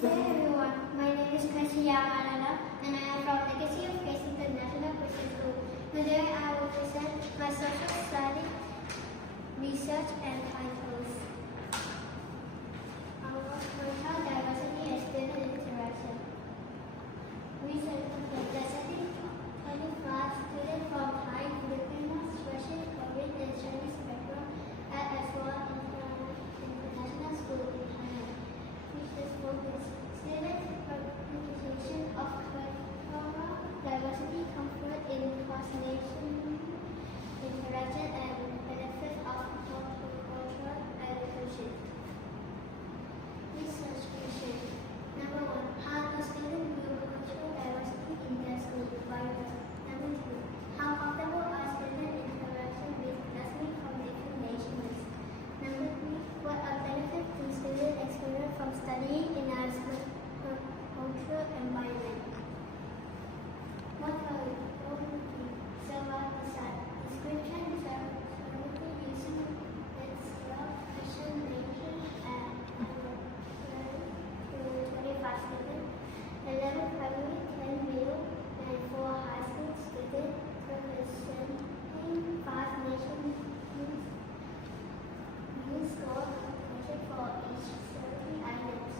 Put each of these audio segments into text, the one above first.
Hey everyone, my name is Kashia Malala and I am from Legacy of Grace International Christian School. Today I will present my social study, research and titles. Cultural diversity and student interaction. Research diversity, 25 students from Thai, Filipinos, Russian, Korean and Chinese background at Aswan International School in Thailand. Research focus student participation of cultural diversity, comfort in cross-nation interaction and benefit of multicultural education. Research question. Number 1. How do students view cultural diversity in their school environment? Number 2. How comfortable are students interacting with classmates from different nations? Number 3. What are benefits do students experience from studying in a cultural environment? What are Sarva Prasad? Description Sarvati using its fashion nation and 25 students, 11 primary, 10 middle, and 4 high school students representing 5 nations. Use score competition for each 30 items.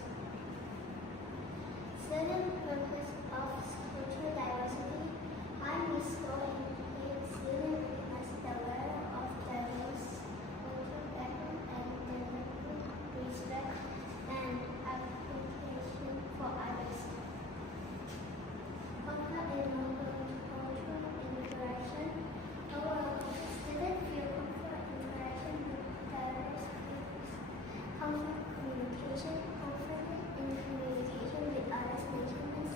Student purpose of cultural diversity. High score indicates student as the aware of diverse cultural background and developing respect and appreciation for others. Comfort in multicultural interaction. Overall, students feel comfort interaction with diverse groups. Comfort communication. Confident in communication with others nations.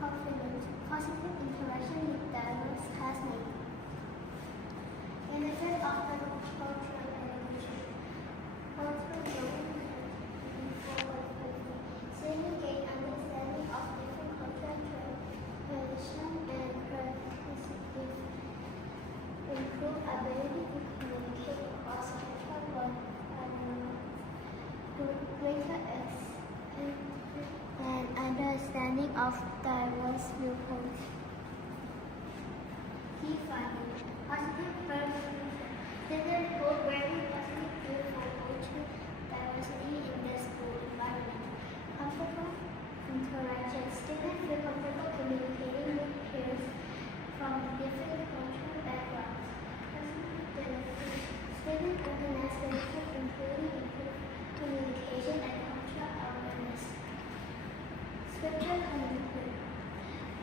Confident. Positive interaction with diverse classmates. Benefit of cultural education. Cultural knowledge students gain understanding of different cultural traditions and practices, improve ability to communicate across cultural greater and understanding of diverse viewpoints. Key findings. Positive perception. Students hold very positive view for cultural diversity in their school environment. Comfortable interaction. Students feel comfortable communicating with peers from different cultural backgrounds. Students recognize benefits including improved communication and cultural awareness. Scripture conclusion.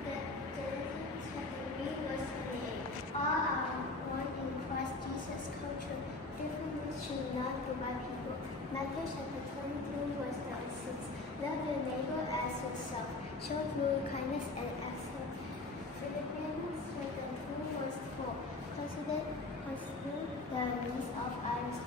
The Genesis chapter 3 verse 28. All are born in Christ Jesus. Culture differences should not divide people. Matthew chapter 22 verse 36. Love your neighbor as yourself. Show true kindness and accept. Philippians chapter 2 verse 4. Consider the needs of others